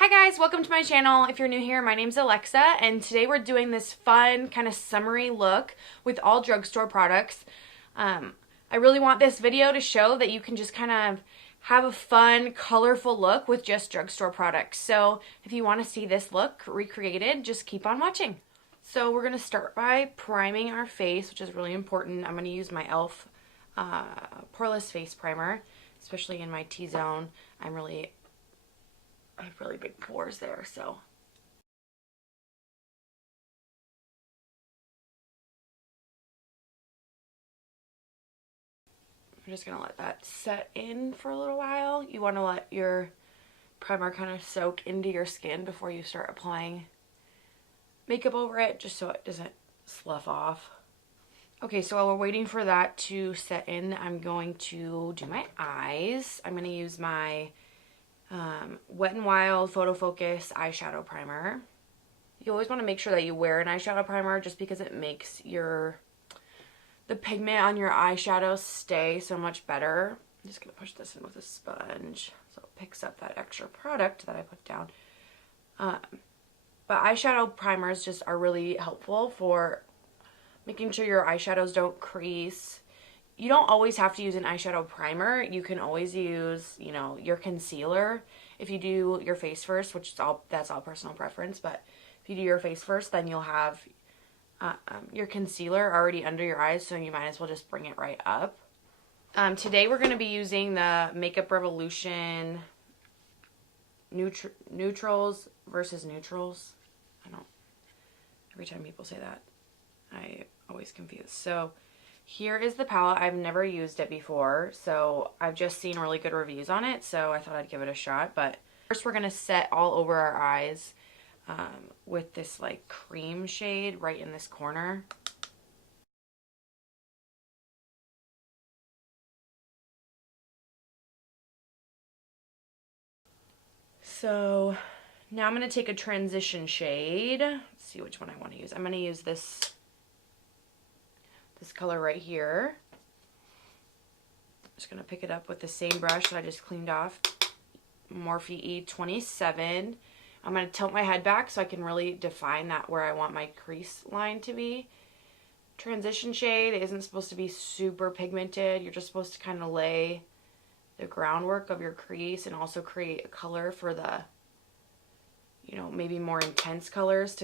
Hi guys, welcome to my channel. If you're new here, my name's Alexa, and today we're doing this fun kind of summery look with all drugstore products. I really want this video to show that you can just kind of have a fun, colorful look with just drugstore products. So if you want to see this look recreated, just keep on watching. So we're going to start by priming our face, which is really important. I'm going to use my e.l.f. Poreless Face Primer, especially in my T-zone. I have really big pores there, so. I'm just gonna let that set in for a little while. You want to let your primer kind of soak into your skin before you start applying makeup over it, just so it doesn't slough off. Okay, so while we're waiting for that to set in, I'm going to do my eyes. I'm gonna use my Wet n Wild Photo Focus eyeshadow primer. You always want to make sure that you wear an eyeshadow primer just because it makes the pigment on your eyeshadow stay so much better. I'm just going to push this in with a sponge so it picks up that extra product that I put down. But eyeshadow primers just are really helpful for making sure your eyeshadows don't crease. You don't always have to use an eyeshadow primer. You can always use, your concealer. If you do your face first, that's all personal preference, but if you do your face first, then you'll have your concealer already under your eyes, so you might as well just bring it right up. Today we're going to be using the Makeup Revolution Neutrals versus Neutrals. Every time people say that, I always confuse. So here is the palette. I've never used it before, so I've just seen really good reviews on it, so I thought I'd give it a shot. But first we're going to set all over our eyes with this like cream shade right in this corner. So now I'm going to take a transition shade. Let's see which one I want to use. I'm going to use this color right here. I'm just going to pick it up with the same brush that I just cleaned off, Morphe E27. I'm going to tilt my head back so I can really define that where I want my crease line to be. Transition shade isn't supposed to be super pigmented. You're just supposed to kind of lay the groundwork of your crease and also create a color for the, maybe more intense colors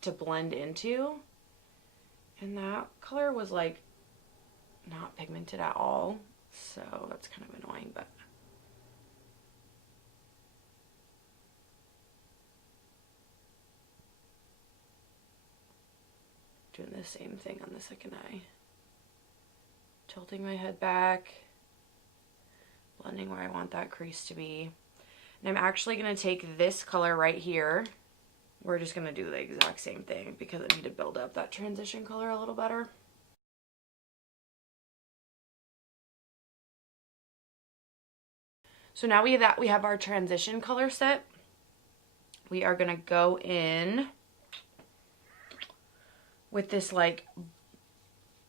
to blend into. And that color was like not pigmented at all, so that's kind of annoying, but doing the same thing on the second eye. Tilting my head back, blending where I want that crease to be. And I'm actually going to take this color right here. We're just going to do the exact same thing because I need to build up that transition color a little better. So now we have our transition color set. We are going to go in with this like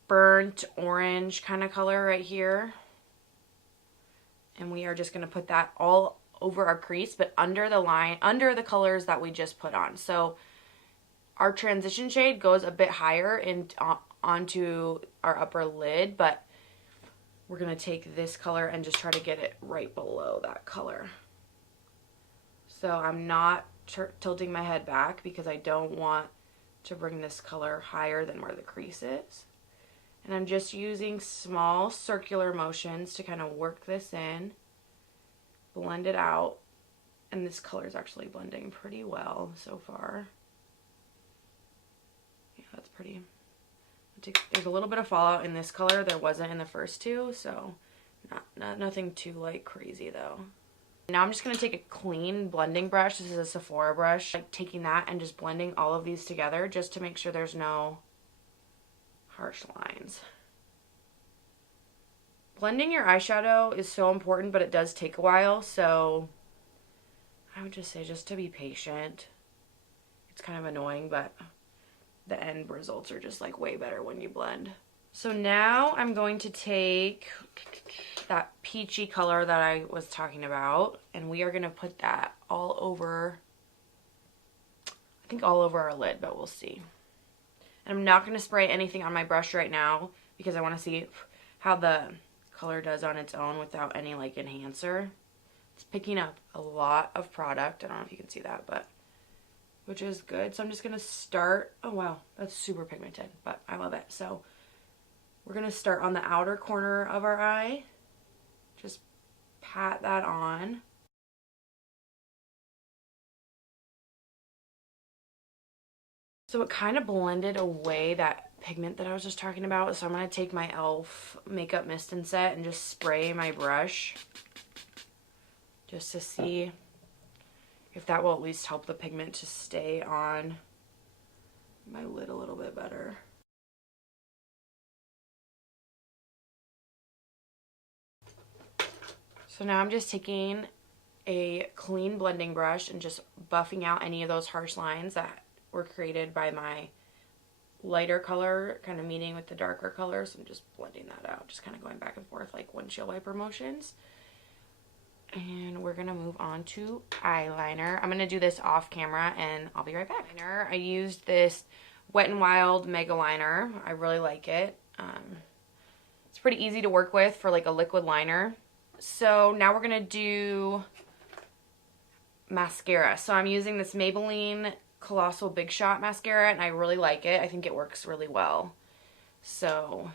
burnt orange kind of color right here. And we are just going to put that all over our crease, but under the line, under the colors that we just put on. So our transition shade goes a bit higher onto our upper lid, but we're going to take this color and just try to get it right below that color. So I'm not tilting my head back because I don't want to bring this color higher than where the crease is. And I'm just using small circular motions to kind of work this in, blend it out, and this color is actually blending pretty well so far. Yeah, that's pretty. There's a little bit of fallout in this color. There wasn't in the first two, so nothing too like crazy though. Now I'm just going to take a clean blending brush. This is a Sephora brush. Like taking that and just blending all of these together just to make sure there's no harsh lines. Blending your eyeshadow is so important, but it does take a while, so I would just say just to be patient. It's kind of annoying, but the end results are just like way better when you blend. So now I'm going to take that peachy color that I was talking about, and we are going to put that all over, I think all over our lid, but we'll see. And I'm not going to spray anything on my brush right now because I want to see how the color does on its own without any like enhancer. It's picking up a lot of product. I don't know if you can see that, but which is good. So I'm just going to start. Oh wow, that's super pigmented, but I love it. So we're going to start on the outer corner of our eye. Just pat that on. So it kind of blended away that pigment that I was just talking about. So I'm going to take my e.l.f. Makeup Mist and Set and just spray my brush just to see if that will at least help the pigment to stay on my lid a little bit better. So now I'm just taking a clean blending brush and just buffing out any of those harsh lines that were created by my lighter color kind of meeting with the darker color. So I'm just blending that out, just kind of going back and forth like windshield wiper motions. And we're going to move on to eyeliner. I'm going to do this off camera and I'll be right back. I used this Wet n Wild Megaliner. I really like it. It's pretty easy to work with for like a liquid liner. So now we're going to do mascara. So I'm using this Maybelline Colossal Big Shot mascara and I really like it. I think it works really well. So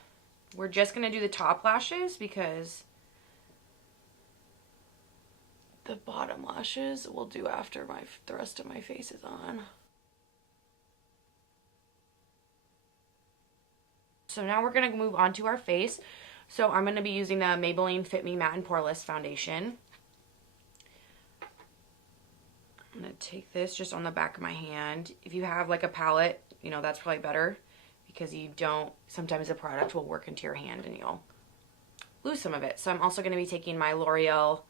we're just going to do the top lashes because the bottom lashes we'll do after the rest of my face is on. So now we're going to move on to our face. So I'm going to be using the Maybelline Fit Me Matte and Poreless Foundation. I'm going to take this just on the back of my hand. If you have like a palette, you know, that's probably better because you don't, sometimes the product will work into your hand and you'll lose some of it. So I'm also going to be taking my Loreal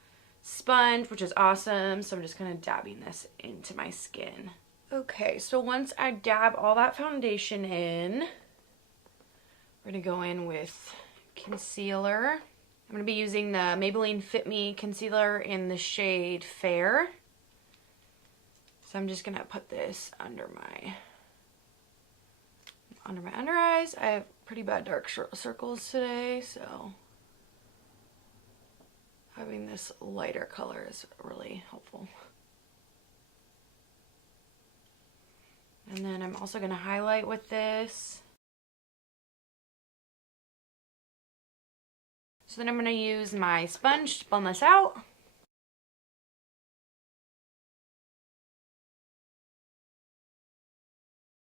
sponge, which is awesome. So I'm just kind of dabbing this into my skin. Okay, so once I dab all that foundation in, we're going to go in with concealer. I'm going to be using the Maybelline Fit Me Concealer in the shade Fair. So I'm just going to put this under my under eyes. I have pretty bad dark circles today, so having this lighter color is really helpful. And then I'm also going to highlight with this. So then I'm going to use my sponge to blend this out.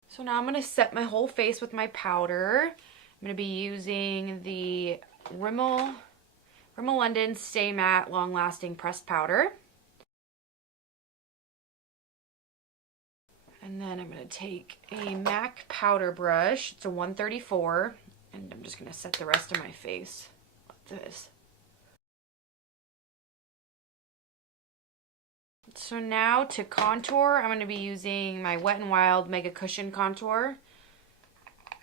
So now I'm going to set my whole face with my powder. I'm going to be using the Rimmel London Stay Matte Long Lasting Pressed Powder. And then I'm going to take a MAC powder brush. It's a 134. And I'm just going to set the rest of my face like this. So now to contour, I'm going to be using my Wet n Wild Mega Cushion Contour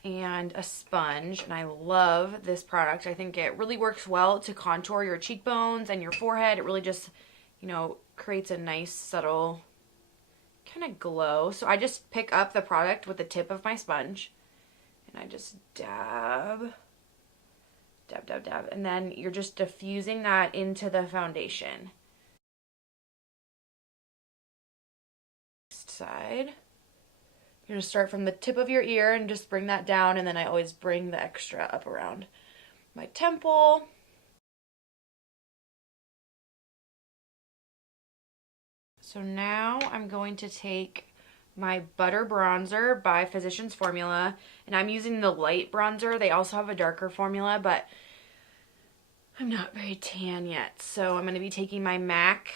and a sponge. And I love this product. I think it really works well to contour your cheekbones and your forehead. It really just, you know, creates a nice subtle kind of glow. So I just pick up the product with the tip of my sponge and I just dab, dab, dab, dab. And then you're just diffusing that into the foundation. Side. You're going to start from the tip of your ear and just bring that down, and then I always bring the extra up around my temple. So now I'm going to take my Butter Bronzer by Physicians Formula, and I'm using the light bronzer. They also have a darker formula, but I'm not very tan yet. So I'm going to be taking my MAC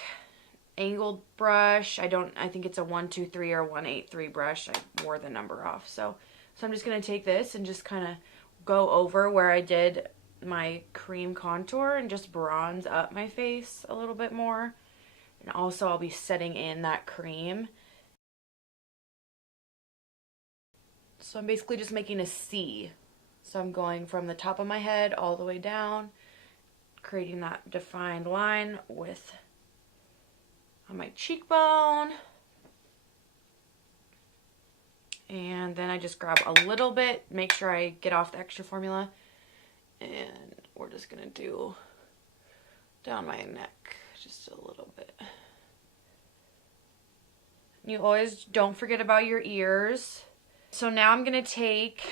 angled brush. I think it's a 123 or 183 brush. I wore the number off. So I'm just going to take this and just kind of go over where I did my cream contour and just bronze up my face a little bit more. And also I'll be setting in that cream. So I'm basically just making a C. So I'm going from the top of my head all the way down, creating that defined line with on my cheekbone. And then I just grab a little bit, make sure I get off the extra formula, and we're just gonna do down my neck just a little bit. You always don't forget about your ears. So now I'm gonna take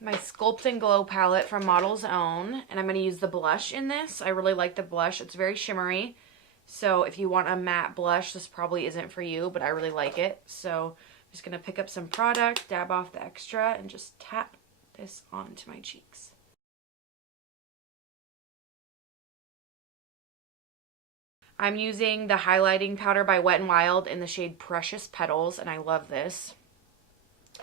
my Sculpt and Glow palette from Model's Own, and I'm gonna use the blush in this. I really like the blush. It's very shimmery. So if you want a matte blush, this probably isn't for you, but I really like it. So I'm just gonna pick up some product, dab off the extra, and just tap this onto my cheeks. I'm using the highlighting powder by Wet n Wild in the shade Precious Petals, and I love this.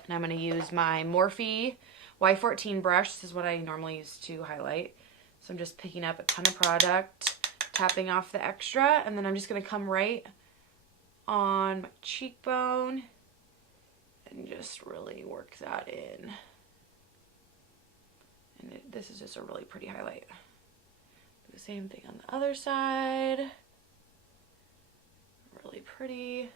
And I'm going to use my Morphe Y14 brush. This is what I normally use to highlight. So I'm just picking up a ton of product, tapping off the extra, and then I'm just going to come right on my cheekbone and just really work that in. And this is just a really pretty highlight. Do the same thing on the other side. Really pretty.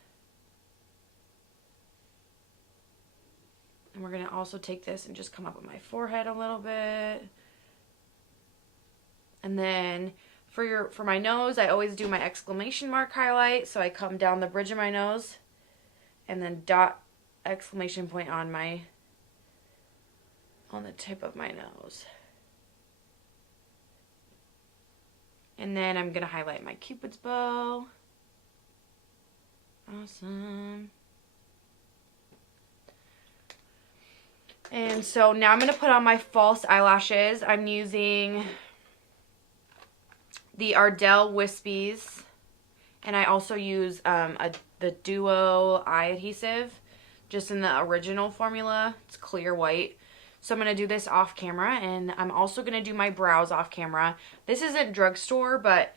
And we're going to also take this and just come up on my forehead a little bit. And then for my nose, I always do my exclamation mark highlight. So I come down the bridge of my nose and then dot exclamation point on the tip of my nose. And then I'm going to highlight my Cupid's bow. Awesome. And so now I'm going to put on my false eyelashes. I'm using the Ardell Wispies. And I also use the Duo Eye Adhesive, just in the original formula. It's clear white. So I'm going to do this off camera. And I'm also going to do my brows off camera. This isn't Drugstore, but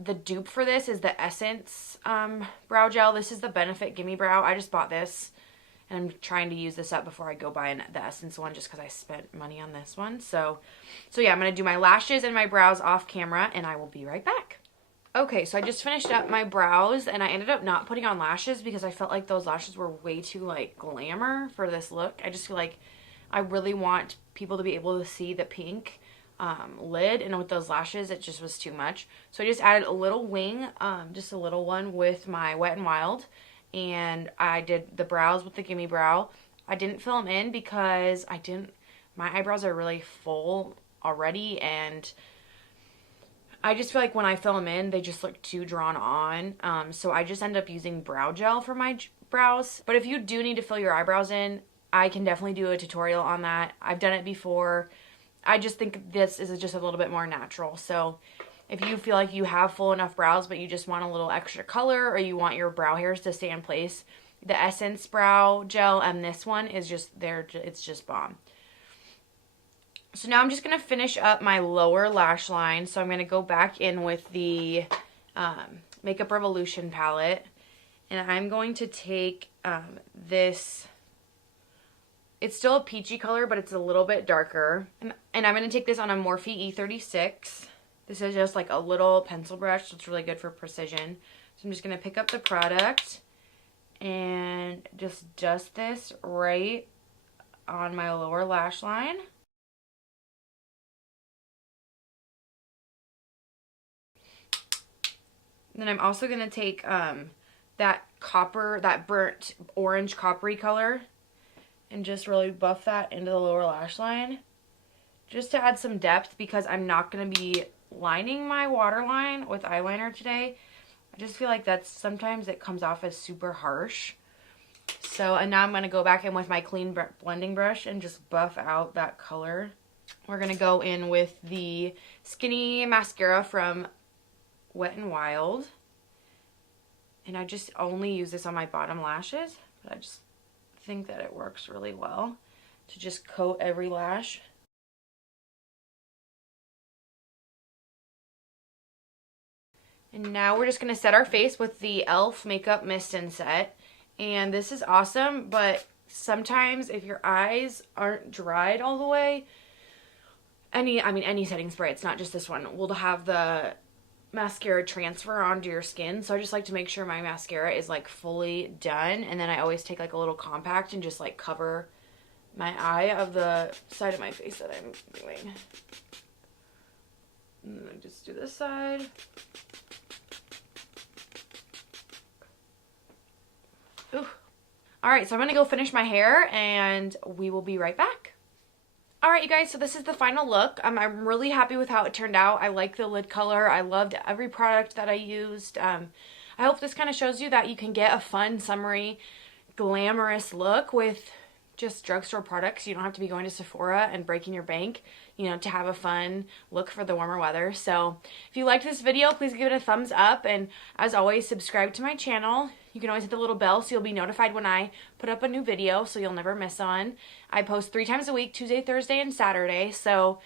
the dupe for this is the Essence brow gel. This is the Benefit Gimme Brow. I just bought this, and I'm trying to use this up before I go buy the Essence one, just because I spent money on this one. So yeah, I'm going to do my lashes and my brows off camera, and I will be right back. Okay, so I just finished up my brows, and I ended up not putting on lashes because I felt like those lashes were way too, like, glamour for this look. I just feel like I really want people to be able to see the pink lid, and with those lashes it just was too much. So I just added a little wing, just a little one with my Wet n Wild, and I did the brows with the Gimme Brow. I didn't fill them in because my eyebrows are really full already, and I just feel like when I fill them in they just look too drawn on. So I just end up using brow gel for my brows. But if you do need to fill your eyebrows in, I can definitely do a tutorial on that. I've done it before. I just think this is just a little bit more natural. So if you feel like you have full enough brows but you just want a little extra color, or you want your brow hairs to stay in place, the Essence brow gel and this one is just there. It's just bomb. So now I'm just going to finish up my lower lash line. So I'm going to go back in with the Makeup Revolution palette, and I'm going to take this. It's still a peachy color, but it's a little bit darker. And I'm going to take this on a Morphe E36. This is just like a little pencil brush, so it's really good for precision. So I'm just going to pick up the product and just dust this right on my lower lash line. Then I'm also going to take that burnt orange coppery color, and just really buff that into the lower lash line, just to add some depth, because I'm not going to be lining my waterline with eyeliner today. I just feel like sometimes it comes off as super harsh. So, and now I'm going to go back in with my clean blending brush and just buff out that color. We're going to go in with the Skinny mascara from Wet n Wild. And I just only use this on my bottom lashes, but I just think that it works really well to just coat every lash. And now we're just going to set our face with the e.l.f. Makeup Mist and Set. And this is awesome, but sometimes if your eyes aren't dried all the way, any setting spray, it's not just this one, will have the mascara transfer onto your skin. So I just like to make sure my mascara is like fully done, and then I always take like a little compact and just like cover my eye of the side of my face that I'm doing. And then just do this side. Ooh. Alright, so I'm gonna go finish my hair and we will be right back. Alright, you guys, so this is the final look. I'm really happy with how it turned out. I like the lid color. I loved every product that I used. I hope this kind of shows you that you can get a fun, summery, glamorous look with just drugstore products. You don't have to be going to Sephora and breaking your bank, you know, to have a fun look for the warmer weather. So if you liked this video, please give it a thumbs up. And as always, subscribe to my channel. You can always hit the little bell so you'll be notified when I put up a new video, so you'll never miss one. I post 3 times a week, Tuesday, Thursday, and Saturday. So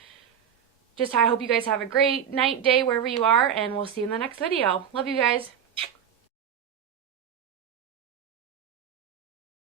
I hope you guys have a great night, day, wherever you are, and we'll see you in the next video. Love you guys.